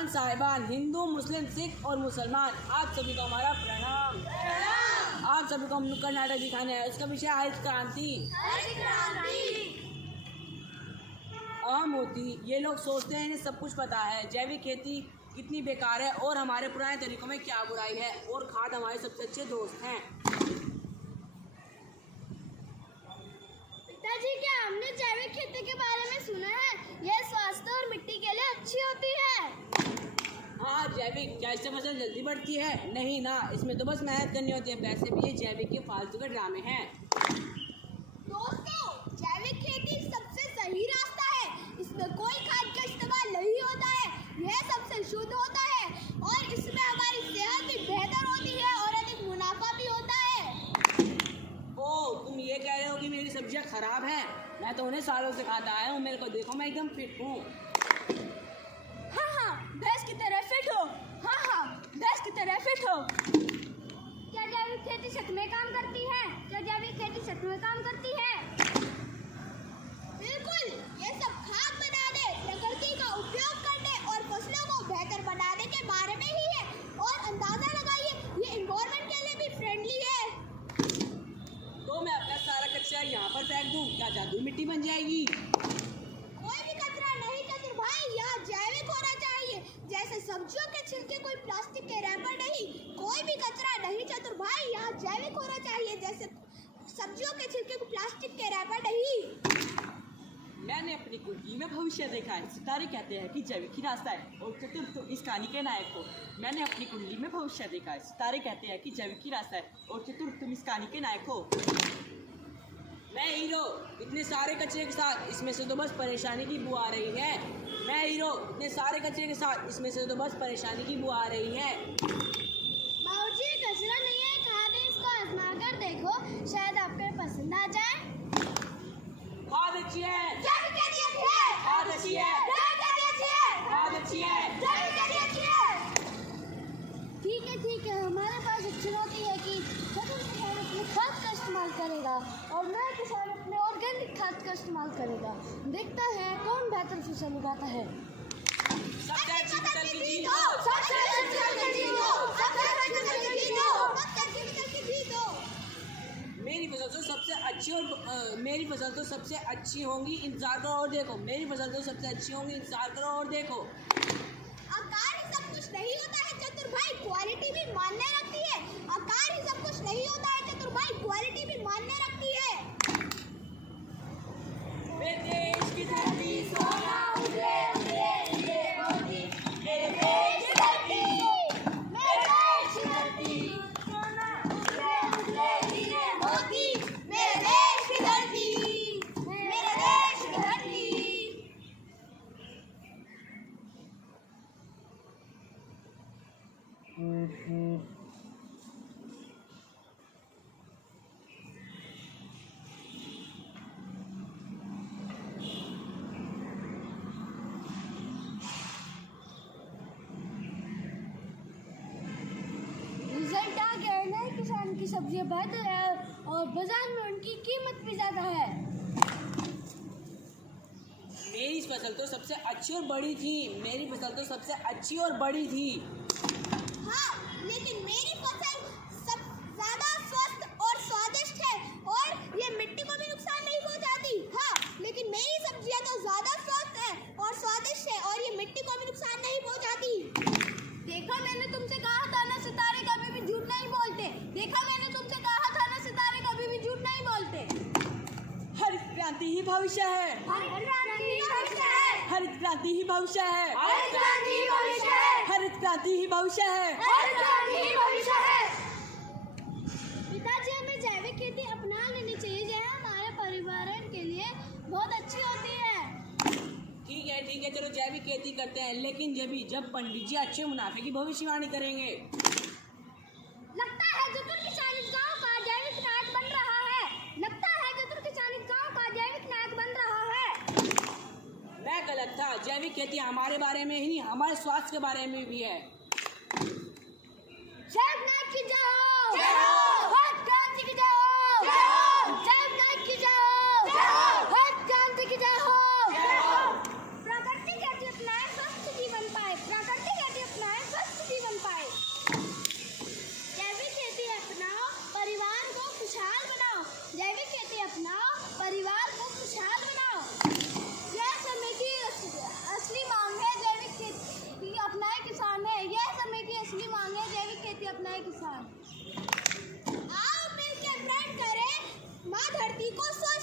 साहिबान साहिबान, हिंदू मुस्लिम सिख और मुसलमान, आप सभी को हमारा प्रणाम। आप सभी को हम नुक्कड़ नाटक दिखाने हैं। उसका विषय हरित क्रांति। अहम होती ये लोग सोचते हैं इन्हें सब कुछ पता है, जैविक खेती कितनी बेकार है और हमारे पुराने तरीकों में क्या बुराई है, और खाद हमारे सबसे अच्छे दोस्त हैं। पिताजी, क्या हमने जैविक खेती के बारे में सुना है? यह स्वास्थ्य और मिट्टी के लिए अच्छी होती है। हाँ, जैविक, क्या इससे फसल जल्दी बढ़ती है? नहीं ना, इसमें तो बस मेहनत करनी होती है। वैसे भी ये जैविक के फालतू के ड्रामे हैं। दोस्तों, जैविक खेती सबसे सही रास्ता है। इसमें कोई खाद का इस्तेमाल नहीं होता है। यह सबसे शुद्ध होता है और इसमें हमारी सेहत भी बेहतर होती है और अधिक मुनाफा भी होता है। ओह, तुम ये कह रहे हो कि मेरी सब्जियां खराब हैं? मैं तो उन्हें सालों से खाता आया हूँ। मेरे को देखो, मैं एकदम फिट हूँ। हाँ, भैंस की तरह फिट हो। हाँ, भैंस की तरह फिट हो। क्या जैविक खेती सच में काम करती है? क्या जैविक खेती सच में काम करती है? बिल्कुल, ये सब खाद बनाने, प्रकृति का उपयोग करने और फसलों को बेहतर बनाने के बारे में ही है। और अंदाजा लगाइए, ये एनवायरनमेंट के लिए भी फ्रेंडली है। तो मैं अपना सारा कचरा यहाँ पर फेंक दूँ? क्या जादू मिट्टी बन जाएगी? कोई भी कचरा नहीं चतुर भाई, यहाँ जैविक होना चाहिए। जैसे सब्जियों के छिलके कोई प्लास्टिक के रैपर नहीं। कोई भी कचरा नहीं चतुर भाई, यहाँ जैविक होना चाहिए। जैसे सब्जियों के छिलके को प्लास्टिक के रैपर नहीं। मैंने अपनी कुंडली में भविष्य देखा है। सितारे कहते हैं कि जैविक ही रास्ता है और चतुर तुम इस कहानी के नायक हो। मैंने अपनी कुंडली में भविष्य देखा है। सितारे कहते हैं कि जैविक ही रास्ता है और चतुर तुम इस कहानी के नायक हो। मैं हीरो, इतने सारे कचरे के साथ इसमें से तो बस परेशानी की बू आ रही है। मैं हीरो, इतने सारे कचरे के साथ इसमें से तो बस परेशानी की बू आ रही है। बाबूजी, कचरा नहीं है, खाद है, इसको आजमा कर देखो, शायद आपको पसंद आ जाए। खाद अच्छी है, जैविक खेती अच्छी है, खाद अच्छी है, जैविक खेती अच्छी है, खाद अच्छी है, जैविक खेती अच्छी है। ठीक है, हमारे पास एक चुनौती है कि चतुर किसान अपने खाद का इस्तेमाल करेगा और नया किसान अपने ऑर्गेनिक खाद का इस्तेमाल करेगा। देखता है कौन बेहतर फसल उगाता है। सबसे अच्छी फसल की जीत हो। सबसे अच्छी फसल की जीत हो, सबसे अच्छी फसल की जीत हो, सबसे अच्छी फसल की जीत हो। मेरी फसल तो सबसे अच्छी और मेरी फसल तो सबसे अच्छी होंगी, इंतजार करो और देखो। मेरी फसल तो सबसे अच्छी होंगी, इंतजार करो और देखो। आकार ही सब कुछ नहीं होता है चतुर भाई, क्वालिटी भी मायने रखती है। आकार ही सब कुछ नहीं होता है चतुर भाई, क्वालिटी भी मायने रखती है। मेरे देश की धरती सोना उड़े उड़े उड़े मोती, मेरे देश की धरती, मेरे देश की धरती, सोना उड़े उड़े हीरे मोती, मेरे देश की धरती, मेरे देश की धरती। रिजल्ट आ गया है, नए किसान की सब्जियां बेहतर है और बाजार में उनकी कीमत भी ज्यादा है। मेरी फसल तो सबसे अच्छी और बड़ी थी। मेरी फसल तो सबसे अच्छी और बड़ी थी। हाँ, लेकिन मेरी फसल सब ज्यादा स्वस्थ और स्वादिष्ट है और ये मिट्टी को भी नुकसान नहीं पहुंचाती। हाँ, लेकिन मेरी सब्जियां तो ज्यादा स्वस्थ है और स्वादिष्ट है और ये मिट्टी को भी नुकसान नहीं पहुंचाती। देखा, मैंने तुमसे कहा था ना, सितारे कभी भी झूठ नहीं बोलते। देखा, मैंने तुमसे कहा था ना, सितारे कभी भी झूठ नहीं बोलते। हरित क्रांति ही भविष्य है। हरित क्रांति ही भविष्य है। हरित क्रांति ही भविष्य है। हरित क्रांति ही भविष्य है। हरित क्रांति ही भविष्य है। हरित क्रांति ही भविष्य है। पिताजी, हमें जैविक खेती अपना लेनी चाहिए, जो हमारे पर्यावरण के लिए बहुत अच्छी होती है। ठीक है, चलो जैविक खेती करते हैं, लेकिन जब पंडित जी अच्छे मुनाफे की भविष्यवाणी करेंगे। लगता है चतुर किसान इस गांव का जैविक नायक बन रहा है। लगता है चतुर किसान इस गांव का जैविक नायक बन रहा है। मैं गलत था। जैविक खेती हमारे बारे में ही नहीं, हमारे स्वास्थ्य के बारे में भी है। जैविक नायक की जय हो। जय हो। हरित क्रांति की जय हो। जय हो। जैविक नायक की जय हो। जय हो। हरित क्रांति की जय हो। जय हो। प्रकृति खेती अपनाए, स्वस्थ जीवन पाए। प्रकृति किसान। आओ मिलकर प्रण करें, माँ धरती को स्वस्थ